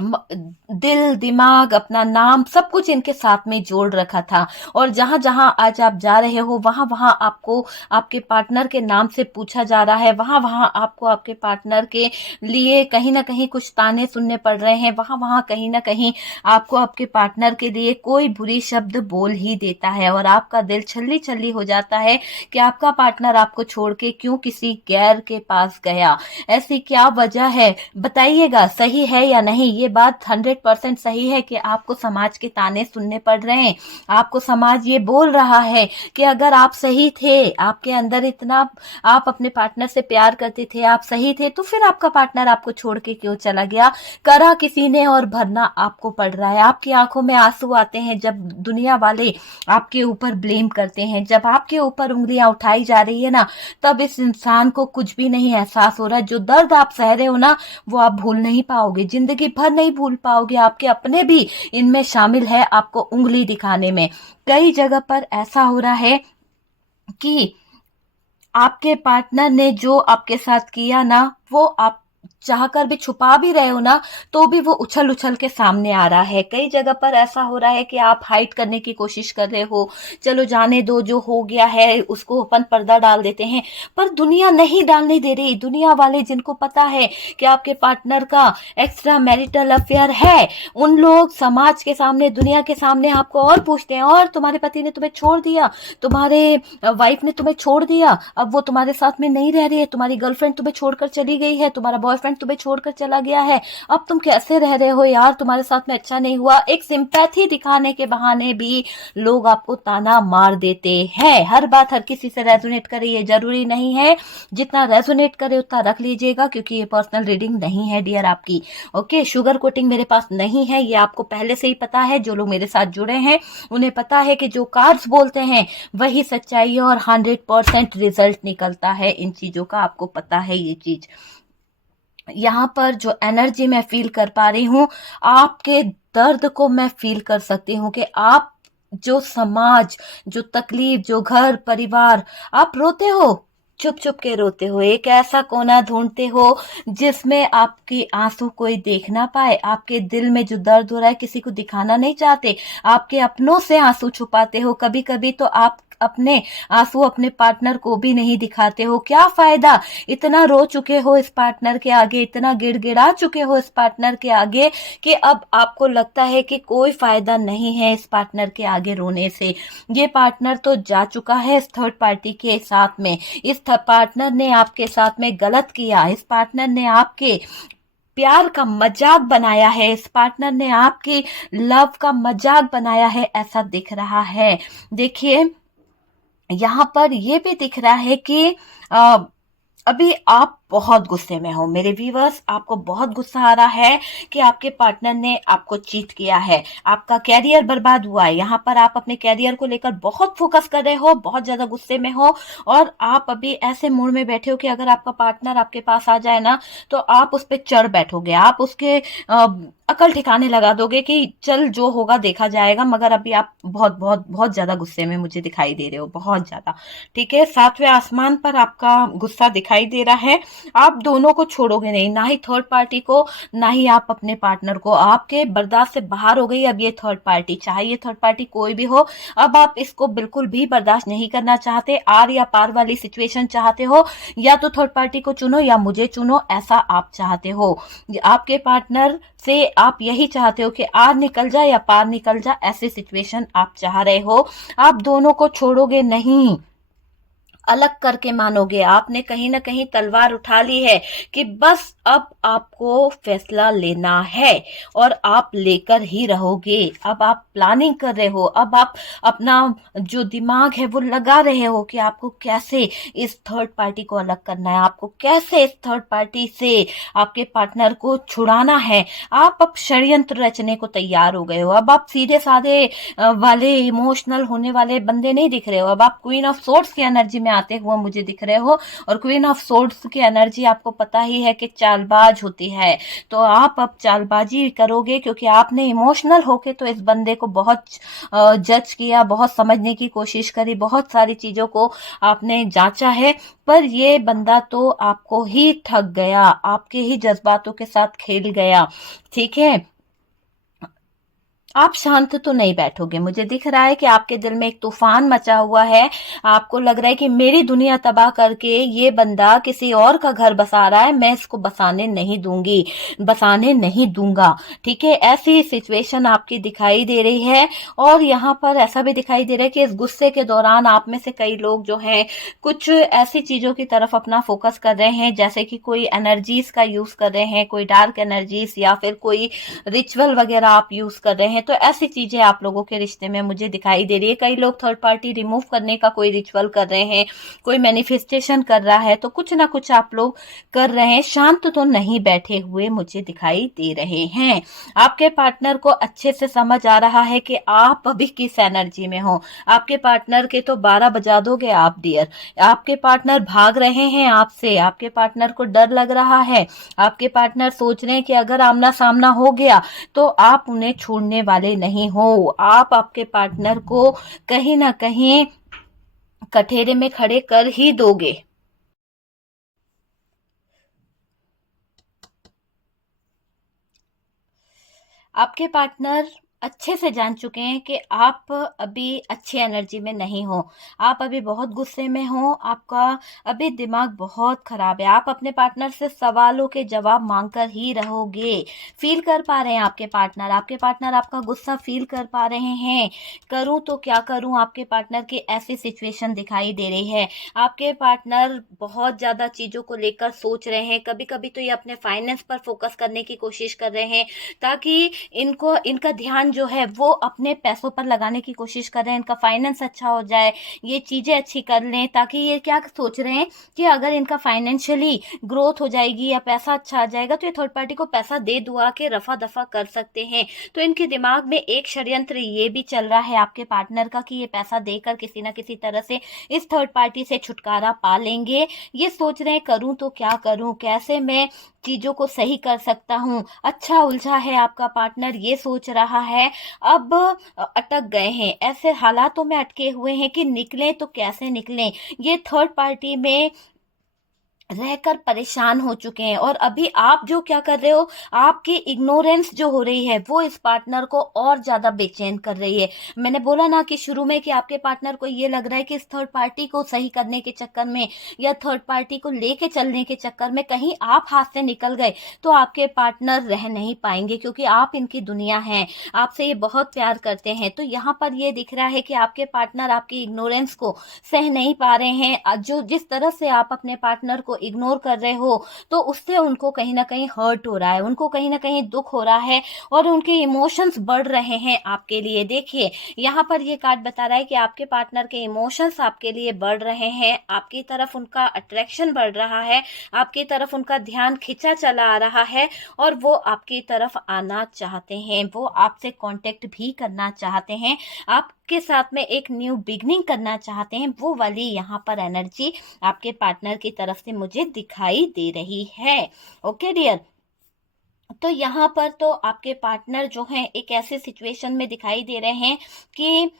दिल, दिमाग, अपना नाम, सब कुछ इनके साथ में जोड़ रखा था, और जहां जहां आज आप जा रहे हो, वहां वहां आपको आपके पार्टनर के नाम से पूछा जा रहा है, वहां वहां आपको आपके पार्टनर के लिए कहीं ना कहीं कुछ ताने सुनने पड़ रहे हैं, वहां वहां कहीं ना कहीं आपको आपके पार्टनर के लिए कोई बुरी शब्द बोल ही देता है, और आपका दिल छल्ली छल्ली हो जाता है कि आपका पार्टनर आपको छोड़ के क्यों किसी गैर के पास गया। ऐसी क्या वजह है? बताइएगा, सही है या नहीं? ये बात 100% सही है कि आपको समाज के ताने सुनने पड़ रहे हैं। आपको समाज ये बोल रहा है कि अगर आप सही थे, आपके अंदर इतना, आप अपने पार्टनर से प्यार करते थे, आप सही थे, तो फिर आपका पार्टनर आपको छोड़ के क्यों चला गया? करा किसी ने और भरना आपको पड़ रहा है। आपकी आंखों में आंसू आते हैं जब दुनिया वाले आपके ऊपर ब्लेम करते हैं, जब आपके ऊपर उंगलियां उठाई जा रही है ना, तब इस इंसान को कुछ भी नहीं एहसास हो रहा। जो दर्द आप सह रहे हो ना, वो आप भूल नहीं पाओगे, जिंदगी भर नहीं भूल पाओगे। आपके अपने भी इनमें शामिल है आपको उंगली दिखाने में। कई जगह पर ऐसा हो रहा है कि आपके पार्टनर ने जो आपके साथ किया ना, वो आप चाहकर भी छुपा भी रहे हो ना, तो भी वो उछल उछल के सामने आ रहा है। कई जगह पर ऐसा हो रहा है कि आप हाइड करने की कोशिश कर रहे हो, चलो जाने दो, जो हो गया है उसको अपन पर्दा डाल देते हैं, पर दुनिया नहीं डालने दे रही। दुनिया वाले जिनको पता है कि आपके पार्टनर का एक्स्ट्रा मैरिटल अफेयर है, उन लोग समाज के सामने, दुनिया के सामने आपको और पूछते हैं, और तुम्हारे पति ने तुम्हें छोड़ दिया, तुम्हारे वाइफ ने तुम्हें छोड़ दिया, अब वो तुम्हारे साथ में नहीं रह रही है, तुम्हारी गर्लफ्रेंड तुम्हें छोड़कर चली गई है, तुम्हारा बॉयफ्रेंड तुम्हें छोड़कर चला गया है, अब तुम कैसे रह रहे हो यार, तुम्हारे साथ में अच्छा नहीं हुआ। एक सिंपैथी दिखाने के बहाने भी लोग आपको ताना मार देते हैं। हर बात हर किसी से रेजोनेट करे ये जरूरी नहीं है, जितना रेजोनेट करे उतना रख लीजिएगा, क्योंकि ये पर्सनल रीडिंग नहीं है डियर आपकी। ओके, शुगर कोटिंग मेरे पास नहीं है, ये आपको पहले से ही पता है। जो लोग मेरे साथ जुड़े हैं उन्हें पता है कि जो कार्ड्स बोलते हैं वही सच्चाई है, और 100% रिजल्ट निकलता है इन चीजों का, आपको पता है ये चीज। यहाँ पर जो एनर्जी मैं फील कर पा रही हूँ, आपके दर्द को मैं फील कर सकती हूँ कि आप जो समाज, जो तकलीफ, जो घर परिवार, आप रोते हो, चुप चुप के रोते हो, एक ऐसा कोना ढूंढते हो जिसमें आपके आंसू कोई देख ना पाए। आपके दिल में जो दर्द हो रहा है किसी को दिखाना नहीं चाहते, आपके अपनों से आंसू छुपाते हो। कभी कभी तो आप अपने आंसू अपने पार्टनर को भी नहीं दिखाते हो। क्या फायदा, इतना रो चुके हो इस पार्टनर के आगे, इतना गिड़गिड़ा चुके हो इस पार्टनर के आगे, कि अब आपको लगता है कि कोई फायदा नहीं है इस पार्टनर के आगे रोने से। ये पार्टनर तो जा चुका है इस थर्ड पार्टी के साथ में, इस पार्टनर ने आपके साथ में गलत किया, इस पार्टनर ने आपके प्यार का मजाक बनाया है, इस पार्टनर ने आपकी लव का मजाक बनाया है, ऐसा दिख रहा है। देखिए यहाँ पर ये भी दिख रहा है कि अभी आप बहुत गुस्से में हो मेरे व्यूवर्स, आपको बहुत गुस्सा आ रहा है कि आपके पार्टनर ने आपको चीट किया है, आपका कैरियर बर्बाद हुआ है। यहाँ पर आप अपने कैरियर को लेकर बहुत फोकस कर रहे हो, बहुत ज्यादा गुस्से में हो, और आप अभी ऐसे मूड में बैठे हो कि अगर आपका पार्टनर आपके पास आ जाए ना, तो आप उस पर चढ़ बैठोगे, आप उसके अकल ठिकाने लगा दोगे कि चल जो होगा देखा जाएगा। मगर अभी आप बहुत बहुत बहुत ज्यादा गुस्से में मुझे दिखाई दे रहे हो, बहुत ज्यादा। ठीक है, सातवें आसमान पर आपका गुस्सा दिखाई दे रहा है। आप दोनों को छोड़ोगे नहीं, ना ही थर्ड पार्टी को, ना ही आप अपने पार्टनर को। आपके बर्दाश्त से बाहर हो गई अब ये थर्ड पार्टी, चाहे ये थर्ड पार्टी कोई भी हो, अब आप इसको बिल्कुल भी बर्दाश्त नहीं करना चाहते। आर या पार वाली सिचुएशन चाहते हो, या तो थर्ड पार्टी को चुनो या मुझे चुनो, ऐसा आप चाहते हो। आपके पार्टनर से आप यही चाहते हो कि आर निकल जाए या पार निकल जाए, ऐसी सिचुएशन आप चाह रहे हो। आप दोनों को छोड़ोगे नहीं, अलग करके मानोगे। आपने कहीं ना कहीं तलवार उठा ली है कि बस अब आपको फैसला लेना है, और आप लेकर ही रहोगे। अब आप प्लानिंग कर रहे हो, अब आप अपना जो दिमाग है वो लगा रहे हो कि आपको कैसे इस थर्ड पार्टी को अलग करना है, आपको कैसे इस थर्ड पार्टी से आपके पार्टनर को छुड़ाना है। आप अब षड्यंत्र रचने को तैयार हो गए हो। अब आप सीधे साधे वाले इमोशनल होने वाले बंदे नहीं दिख रहे हो, अब आप क्वीन ऑफ सोर्ड्स की एनर्जी में आते हुए मुझे दिख रहे हो। और क्वीन ऑफ सोर्ड्स की एनर्जी आपको पता ही है कि चालबाज होती है, तो आप अब चालबाजी करोगे, क्योंकि आपने इमोशनल होके तो इस बंदे को बहुत जज किया, बहुत समझने की कोशिश करी, बहुत सारी चीजों को आपने जांचा है, पर ये बंदा तो आपको ही ठग गया, आपके ही जज्बातों के साथ खेल गया। ठीक है, आप शांत तो नहीं बैठोगे, मुझे दिख रहा है कि आपके दिल में एक तूफान मचा हुआ है। आपको लग रहा है कि मेरी दुनिया तबाह करके ये बंदा किसी और का घर बसा रहा है, मैं इसको बसाने नहीं दूंगी, बसाने नहीं दूंगा। ठीक है, ऐसी सिचुएशन आपकी दिखाई दे रही है। और यहाँ पर ऐसा भी दिखाई दे रहा है कि इस गुस्से के दौरान आप में से कई लोग जो हैं कुछ ऐसी चीजों की तरफ अपना फोकस कर रहे हैं, जैसे कि कोई एनर्जीज का यूज कर रहे हैं, कोई डार्क एनर्जीज, या फिर कोई रिचुअल वगैरह आप यूज कर रहे हैं। तो ऐसी चीजें आप लोगों के रिश्ते में मुझे दिखाई दे रही है। कई लोग थर्ड पार्टी रिमूव करने का कोई रिचुअल कर रहे हैं, कोई मैनिफेस्टेशन कर रहा है, तो कुछ ना कुछ आप लोग कर रहे हैं। शांत तो नहीं बैठे हुए मुझे दिखाई दे रहे हैं। आपके पार्टनर को अच्छे से समझ आ रहा है कि आप अभी किस एनर्जी में हो। आपके पार्टनर के तो 12 बजा दोगे आप डियर। आपके पार्टनर भाग रहे हैं आपसे, आपके पार्टनर को डर लग रहा है, आपके पार्टनर सोच रहे हैं कि अगर आमना सामना हो गया तो आप उन्हें छोड़ने वाले नहीं हो। आप आपके पार्टनर को कहीं ना कहीं कठेरे में खड़े कर ही दोगे। आपके पार्टनर अच्छे से जान चुके हैं कि आप अभी अच्छी एनर्जी में नहीं हो, आप अभी बहुत गुस्से में हो, आपका अभी दिमाग बहुत खराब है, आप अपने पार्टनर से सवालों के जवाब मांगकर ही रहोगे। फील कर पा रहे हैं आपके पार्टनर आपका गुस्सा फील कर पा रहे हैं। करूं तो क्या करूं, आपके पार्टनर की ऐसी सिचुएशन दिखाई दे रही है। आपके पार्टनर बहुत ज्यादा चीजों को लेकर सोच रहे हैं, कभी कभी तो ये अपने फाइनेंस पर फोकस करने की कोशिश कर रहे हैं, ताकि इनको इनका ध्यान जो है वो अपने पैसों पर लगाने की कोशिश कर रहे हैं, इनका फाइनेंस अच्छा हो जाए, ये चीजें अच्छी कर लें, ताकि ये क्या सोच रहे हैं कि अगर इनका फाइनेंशियली ग्रोथ हो जाएगी या पैसा अच्छा आ जाएगा तो ये थर्ड पार्टी को पैसा दे दुआ के रफा दफा कर सकते हैं। तो इनके दिमाग में एक षड्यंत्र ये भी चल रहा है आपके पार्टनर का कि ये पैसा देकर किसी ना किसी तरह से इस थर्ड पार्टी से छुटकारा पा लेंगे। ये सोच रहे हैं करूं तो क्या करूं, कैसे मैं चीजों को सही कर सकता हूं। अच्छा उलझा है आपका पार्टनर, ये सोच रहा है। अब अटक गए हैं, ऐसे हालातों में अटके हुए हैं कि निकलें तो कैसे निकलें। ये थर्ड पार्टी में रहकर परेशान हो चुके हैं, और अभी आप जो क्या कर रहे हो, आपकी इग्नोरेंस जो हो रही है वो इस पार्टनर को और ज्यादा बेचैन कर रही है। मैंने बोला ना कि शुरू में कि आपके पार्टनर को ये लग रहा है कि इस थर्ड पार्टी को सही करने के चक्कर में या थर्ड पार्टी को लेके चलने के चक्कर में कहीं आप हाथ से निकल गए तो आपके पार्टनर रह नहीं पाएंगे, क्योंकि आप इनकी दुनिया हैं, आपसे ये बहुत प्यार करते हैं। तो यहाँ पर ये दिख रहा है कि आपके पार्टनर आपकी इग्नोरेंस को सह नहीं पा रहे हैं। जो जिस तरह से आप अपने पार्टनर को इग्नोर कर रहे हो तो उससे उनको कहीं ना कहीं हर्ट हो रहा है, उनको कहीं ना कहीं दुख हो रहा है, और उनके इमोशंस बढ़ रहे हैं आपके लिए। देखिए यहाँ पर ये कार्ड बता रहा है कि आपके पार्टनर के इमोशंस आपके लिए बढ़ रहे हैं, आपकी तरफ उनका अट्रैक्शन बढ़ रहा है, आपकी तरफ उनका ध्यान खिंचा चला आ रहा है, और वो आपकी तरफ आना चाहते हैं, वो आपसे कांटेक्ट भी करना चाहते हैं, आपके साथ में एक न्यू बिगनिंग करना चाहते हैं। वो वाली यहाँ पर एनर्जी आपके पार्टनर की तरफ से मुझे दिखाई दे रही है। ओके डियर, तो यहाँ पर तो आपके पार्टनर जो हैं एक ऐसे सिचुएशन में दिखाई दे रहे हैं कि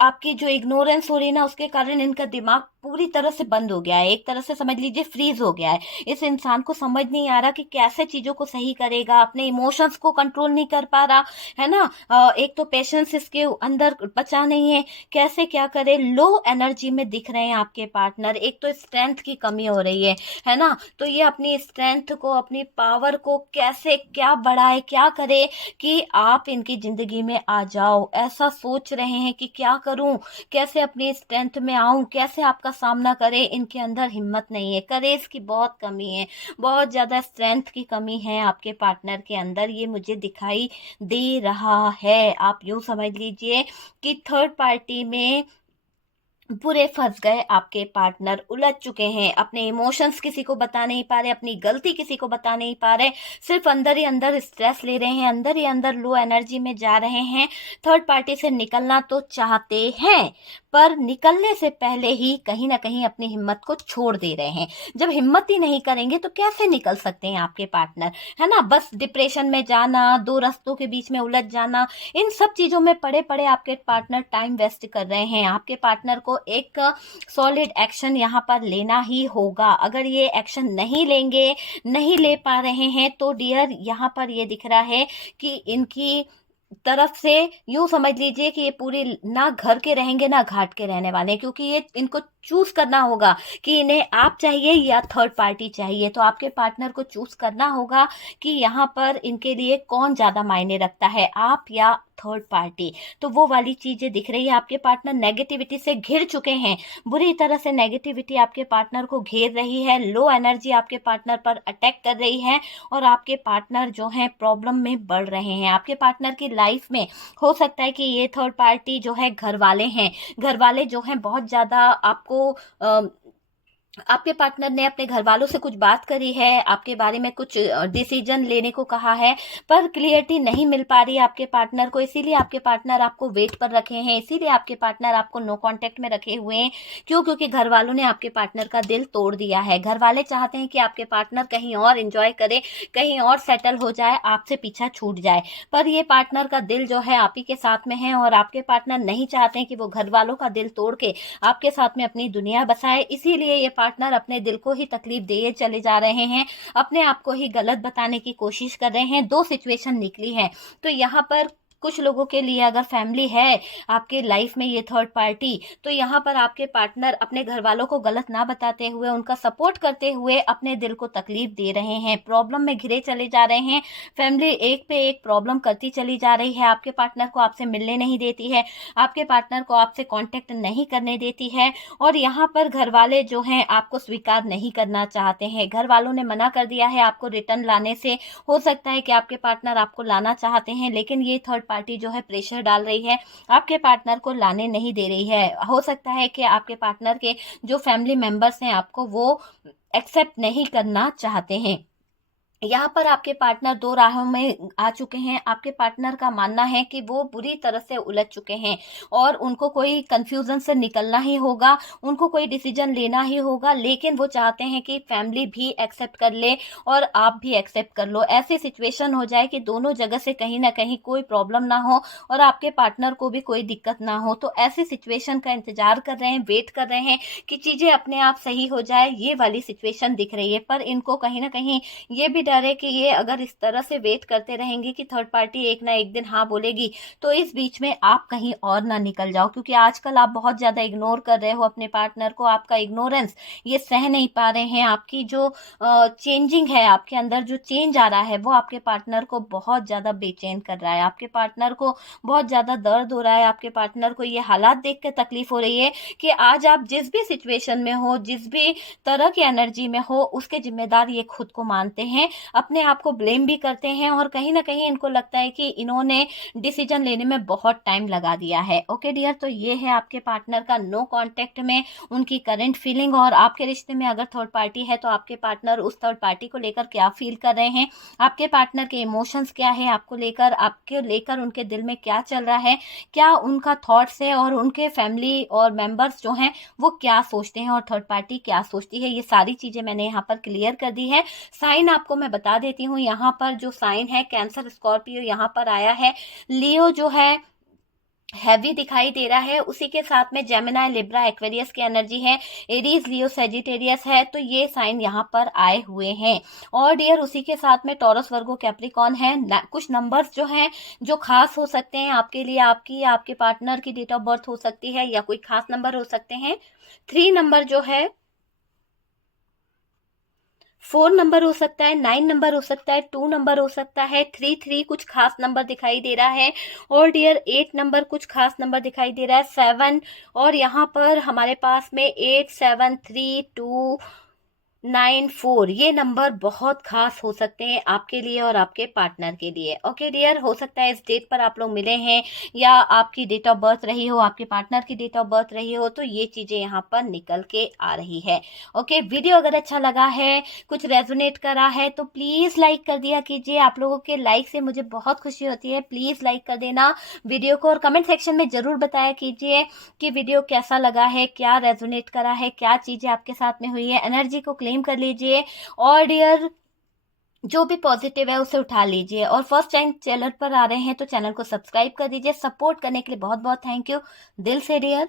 आपकी जो इग्नोरेंस हो रही है ना, उसके कारण इनका दिमाग पूरी तरह से बंद हो गया है, एक तरह से समझ लीजिए फ्रीज हो गया है। इस इंसान को समझ नहीं आ रहा कि कैसे चीजों को सही करेगा, अपने इमोशंस को कंट्रोल नहीं कर पा रहा है ना। एक तो पेशेंस इसके अंदर बचा नहीं है, कैसे क्या करे। लो एनर्जी में दिख रहे हैं आपके पार्टनर, एक तो स्ट्रेंथ की कमी हो रही है ना। तो ये अपनी स्ट्रेंथ को, अपनी पावर को कैसे क्या बढ़ाए, क्या करे कि आप इनकी जिंदगी में आ जाओ, ऐसा सोच रहे हैं कि क्या करूं, कैसे अपनी स्ट्रेंथ में आऊं, कैसे आपका सामना करे। इनके अंदर हिम्मत नहीं है, करेज की बहुत कमी है, बहुत ज्यादा स्ट्रेंथ की कमी है आपके पार्टनर के अंदर, ये मुझे दिखाई दे रहा है। आप यूं समझ लीजिए कि थर्ड पार्टी में बुरे फंस गए आपके पार्टनर, उलझ चुके हैं, अपने इमोशंस किसी को बता नहीं पा रहे, अपनी गलती किसी को बता नहीं पा रहे, सिर्फ अंदर ही अंदर स्ट्रेस ले रहे हैं, अंदर ही अंदर लो एनर्जी में जा रहे हैं। थर्ड पार्टी से निकलना तो चाहते हैं, पर निकलने से पहले ही कहीं ना कहीं अपनी हिम्मत को छोड़ दे रहे हैं। जब हिम्मत ही नहीं करेंगे तो कैसे निकल सकते हैं आपके पार्टनर, है ना। बस डिप्रेशन में जाना, दो रास्तों के बीच में उलझ जाना, इन सब चीजों में पड़े पड़े आपके पार्टनर टाइम वेस्ट कर रहे हैं। आपके पार्टनर को एक सॉलिड एक्शन यहाँ पर लेना ही होगा। अगर ये एक्शन नहीं लेंगे, नहीं ले पा रहे हैं, तो डियर यहाँ पर ये दिख रहा है कि इनकी तरफ से यूं समझ लीजिए कि ये पूरी ना घर के रहेंगे ना घाट के रहने वाले हैं, क्योंकि ये इनको चूज करना होगा कि इन्हें आप चाहिए या थर्ड पार्टी चाहिए। तो आपके पार्टनर को चूज करना होगा कि यहाँ पर इनके लिए कौन ज्यादा मायने रखता है, आप या थर्ड पार्टी। तो वो वाली चीजें दिख रही है। आपके पार्टनर नेगेटिविटी से घिर चुके हैं, बुरी तरह से नेगेटिविटी आपके पार्टनर को घेर रही है, लो एनर्जी आपके पार्टनर पर अटैक कर रही है, और आपके पार्टनर जो है प्रॉब्लम में बढ़ रहे हैं। आपके पार्टनर की लाइफ में हो सकता है कि ये थर्ड पार्टी जो है घर वाले हैं, घर वाले जो हैं बहुत ज्यादा आपको आपके पार्टनर ने अपने घर वालों से कुछ बात करी है, आपके बारे में कुछ डिसीजन लेने को कहा है, पर क्लियरिटी नहीं मिल पा रही है आपके पार्टनर को, इसीलिए आपके पार्टनर आपको वेट पर रखे हैं, इसीलिए आपके पार्टनर आपको नो कांटेक्ट में रखे हुए हैं। क्यों? क्योंकि घर वालों ने आपके पार्टनर का दिल तोड़ दिया है। घर वाले चाहते हैं कि आपके पार्टनर कहीं और एंजॉय करे, कहीं और सेटल हो जाए, आपसे पीछा छूट जाए, पर ये पार्टनर का दिल जो है आप ही के साथ में है, और आपके पार्टनर नहीं चाहते हैं कि वो घर वालों का दिल तोड़ के आपके साथ में अपनी दुनिया बसाए। इसीलिए ये पार्टनर अपने दिल को ही तकलीफ दिए चले जा रहे हैं, अपने आप को ही गलत बताने की कोशिश कर रहे हैं। दो सिचुएशन निकली है। तो यहाँ पर कुछ लोगों के लिए अगर फैमिली है आपके लाइफ में, ये थर्ड पार्टी, तो यहाँ पर आपके पार्टनर अपने घर वालों को गलत ना बताते हुए, उनका सपोर्ट करते हुए अपने दिल को तकलीफ दे रहे हैं, प्रॉब्लम में घिरे चले जा रहे हैं। फैमिली एक पे एक प्रॉब्लम करती चली जा रही है, आपके पार्टनर को आपसे मिलने नहीं देती है, आपके पार्टनर को आपसे कांटेक्ट नहीं करने देती है। और यहाँ पर घर वाले जो हैं आपको स्वीकार नहीं करना चाहते हैं, घर वालों ने मना कर दिया है आपको रिटर्न लाने से। हो सकता है कि आपके पार्टनर आपको लाना चाहते हैं, लेकिन ये थर्ड पार्टी जो है प्रेशर डाल रही है, आपके पार्टनर को लाने नहीं दे रही है। हो सकता है कि आपके पार्टनर के जो फैमिली मेंबर्स हैं आपको वो एक्सेप्ट नहीं करना चाहते हैं। यहाँ पर आपके पार्टनर दो राहों में आ चुके हैं। आपके पार्टनर का मानना है कि वो बुरी तरह से उलझ चुके हैं और उनको कोई कंफ्यूजन से निकलना ही होगा, उनको कोई डिसीजन लेना ही होगा, लेकिन वो चाहते हैं कि फैमिली भी एक्सेप्ट कर ले और आप भी एक्सेप्ट कर लो। ऐसी सिचुएशन हो जाए कि दोनों जगह से कहीं ना कहीं कोई प्रॉब्लम ना हो और आपके पार्टनर को भी कोई दिक्कत ना हो। तो ऐसी सिचुएशन का इंतजार कर रहे हैं, वेट कर रहे हैं कि चीजें अपने आप सही हो जाए। ये वाली सिचुएशन दिख रही है, पर इनको कहीं ना कहीं ये भी डर है कि ये अगर इस तरह से वेट करते रहेंगे कि थर्ड पार्टी एक ना एक दिन हाँ बोलेगी, तो इस बीच में आप कहीं और ना निकल जाओ। क्योंकि आजकल आप बहुत ज्यादा इग्नोर कर रहे हो अपने पार्टनर को, आपका इग्नोरेंस ये सह नहीं पा रहे हैं। आपकी जो चेंजिंग है, आपके अंदर जो चेंज आ रहा है, वो आपके पार्टनर को बहुत ज्यादा बेचैन कर रहा है, आपके पार्टनर को बहुत ज्यादा दर्द हो रहा है, आपके पार्टनर को ये हालात देख के तकलीफ हो रही है कि आज आप जिस भी सिचुएशन में हो, जिस भी तरह की एनर्जी में हो, उसके जिम्मेदार ये खुद को मानते हैं, अपने आप को ब्लेम भी करते हैं और कहीं ना कहीं इनको लगता है कि इन्होंने डिसीजन लेने में बहुत टाइम लगा दिया है। ओके डियर, तो ये है आपके पार्टनर का नो कांटेक्ट में उनकी करंट फीलिंग। और आपके रिश्ते में अगर थर्ड पार्टी है तो आपके पार्टनर उस थर्ड पार्टी को लेकर क्या फील कर रहे हैं, आपके पार्टनर के इमोशंस क्या है आपको लेकर, आपके लेकर उनके दिल में क्या चल रहा है, क्या उनका थॉट्स है, और उनके फैमिली और मेंबर्स जो हैं वो क्या सोचते हैं और थर्ड पार्टी क्या सोचती है, ये सारी चीजें मैंने यहाँ पर क्लियर कर दी है। साइन आपको मैं बता देती हूँ, यहाँ पर जो साइन है कैंसर स्कॉर्पियो यहाँ पर आया है, लियो जो है हैवी दिखाई दे रहा है, उसी के साथ में जेमिनी लिब्रा एक्वेरियस की एनर्जी है, एरीज लियो सेजिटेरियस है, तो ये साइन यहाँ पर आए हुए हैं। और डियर उसी के साथ में टॉरस वर्गो कैप्रिकॉन है। कुछ नंबर्स जो हैं जो खास हो सकते हैं आपके लिए, आपकी आपके पार्टनर की डेट ऑफ बर्थ हो सकती है या कोई खास नंबर हो सकते हैं। 3 नंबर जो है, 4 नंबर हो सकता है, 9 नंबर हो सकता है, 2 नंबर हो सकता है, 3 कुछ खास नंबर दिखाई दे रहा है, और डियर 8 नंबर कुछ खास नंबर दिखाई दे रहा है, 7, और यहाँ पर हमारे पास में 8, 7, 3, 2, 9, 4 ये नंबर बहुत खास हो सकते हैं आपके लिए और आपके पार्टनर के लिए। ओके डियर, हो सकता है इस डेट पर आप लोग मिले हैं या आपकी डेट ऑफ बर्थ रही हो, आपके पार्टनर की डेट ऑफ बर्थ रही हो, तो ये चीजें यहाँ पर निकल के आ रही है। ओके, वीडियो अगर अच्छा लगा है, कुछ रेजोनेट करा है, तो प्लीज लाइक कर दिया कीजिए। आप लोगों के लाइक से मुझे बहुत खुशी होती है, प्लीज लाइक कर देना वीडियो को, और कमेंट सेक्शन में जरूर बताया कीजिए कि वीडियो कैसा लगा है, क्या रेजोनेट करा है, क्या चीजें आपके साथ में हुई है। एनर्जी को क्लेम कर लीजिए और डियर जो भी पॉजिटिव है उसे उठा लीजिए। और फर्स्ट टाइम चैनल पर आ रहे हैं तो चैनल को सब्सक्राइब कर दीजिए। सपोर्ट करने के लिए बहुत बहुत थैंक यू दिल से डियर।